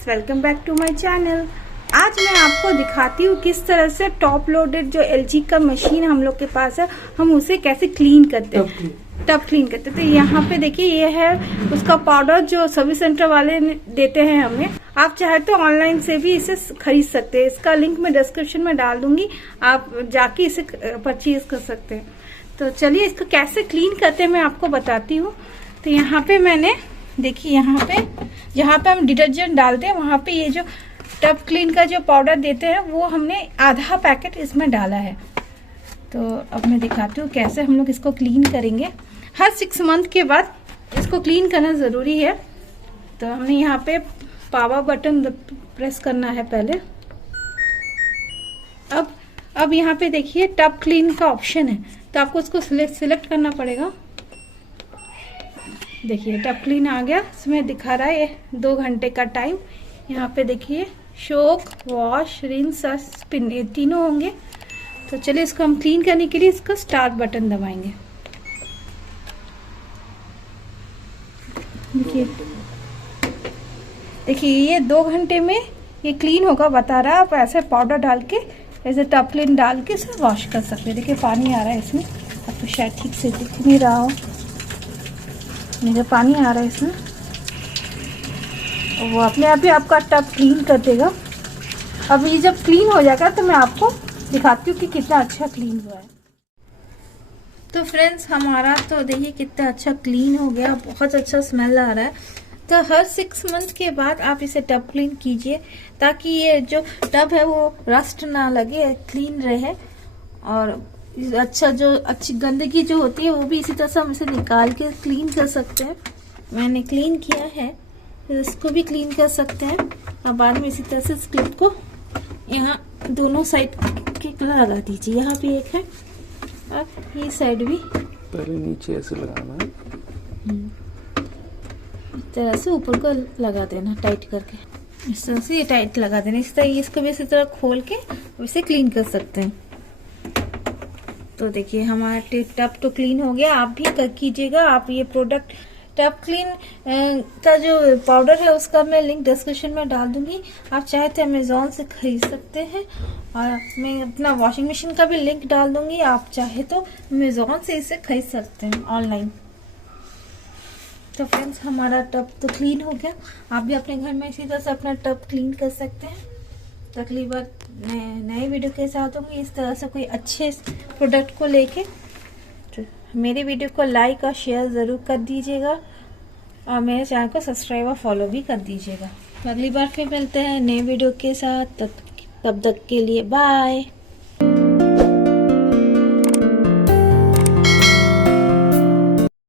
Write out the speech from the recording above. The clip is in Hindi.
Friends, welcome back to my channel. आज मैं आपको दिखाती हूँ किस तरह से टॉप लोडेड जो एलजी का मशीन हम लोग के पास है, हम उसे कैसे क्लीन करते हैं, टब क्लीन करते। तो यहाँ पे देखिए, ये है उसका पाउडर जो सर्विस सेंटर वाले देते हैं हमें। आप चाहे तो ऑनलाइन से भी इसे खरीद सकते हैं, इसका लिंक मैं डिस्क्रिप्शन में डाल दूंगी, आप जाके इसे परचेज कर सकते हैं। तो चलिए इसको कैसे क्लीन करते हैं मैं आपको बताती हूँ। तो यहाँ पे मैंने देखिए, यहाँ पे जहाँ पे हम डिटर्जेंट डालते हैं वहाँ पे ये जो टब क्लीन का जो पाउडर देते हैं वो हमने आधा पैकेट इसमें डाला है। तो अब मैं दिखाती हूँ कैसे हम लोग इसको क्लीन करेंगे। हर 6 मंथ के बाद इसको क्लीन करना ज़रूरी है। तो हमने यहाँ पे पावर बटन प्रेस करना है पहले। अब यहाँ पे देखिए टब क्लीन का ऑप्शन है, तो आपको उसको सिलेक्ट करना पड़ेगा। देखिए टब क्लीन आ गया, इसमें दिखा रहा है 2 घंटे का टाइम। यहाँ पे देखिए सोक, वॉश, रिंस और स्पिन, ये तीनों होंगे। तो चलिए इसको हम क्लीन करने के लिए इसका स्टार्ट बटन दबाएंगे। देखिए ये 2 घंटे में ये क्लीन होगा बता रहा है। आप ऐसे पाउडर डाल के, ऐसे टब क्लीन डाल के इसे वॉश कर सकते हैं। देखिए पानी आ रहा है इसमें, आपको शायद ठीक से दिख नहीं रहा हो, मेरा पानी आ रहा है इसमें। वो अपने आप ही आपका टब क्लीन कर देगा। अब ये जब क्लीन हो जाएगा तो मैं आपको दिखाती हूँ कि कितना अच्छा क्लीन हुआ है। तो फ्रेंड्स, हमारा तो देखिए कितना अच्छा क्लीन हो गया, बहुत अच्छा स्मेल आ रहा है। तो हर 6 मंथ के बाद आप इसे टब क्लीन कीजिए, ताकि ये जो टब है वो रस्ट ना लगे, क्लीन रहे। और अच्छा, जो अच्छी गंदगी जो होती है वो भी इसी तरह से हम इसे निकाल के क्लीन कर सकते हैं। मैंने क्लीन किया है, तो इसको भी क्लीन कर सकते हैं। और बाद में इसी तरह से इस क्लिप को यहाँ दोनों साइड के लगा दीजिए। यहाँ भी एक है और ये साइड भी। पहले नीचे ऐसे लगाना है, इस तरह से ऊपर को लगा देना टाइट करके। इस तरह से ये टाइट लगा देना। इस तरह इसको भी इसी तरह खोल के इसे क्लीन कर सकते हैं। तो देखिए हमारा टब तो क्लीन हो गया। आप भी कीजिएगा। आप ये प्रोडक्ट टब क्लीन का जो पाउडर है उसका मैं लिंक डिस्क्रिप्शन में डाल दूंगी। आप चाहे तो अमेजोन से खरीद सकते हैं, और मैं अपना वॉशिंग मशीन का भी लिंक डाल दूंगी। आप चाहे तो अमेजोन से इसे खरीद सकते हैं ऑनलाइन। तो फ्रेंड्स, हमारा टब तो क्लीन हो गया। आप भी अपने घर में इसी तरह से अपना टब क्लीन कर सकते हैं। तो अगली बार नए वीडियो के साथ होंगे इस तरह से कोई अच्छे प्रोडक्ट को लेके। तो मेरे वीडियो को लाइक और शेयर ज़रूर कर दीजिएगा, और मेरे चैनल को सब्सक्राइब और फॉलो भी कर दीजिएगा। तो अगली बार फिर मिलते हैं नए वीडियो के साथ। तब तक के लिए बाय।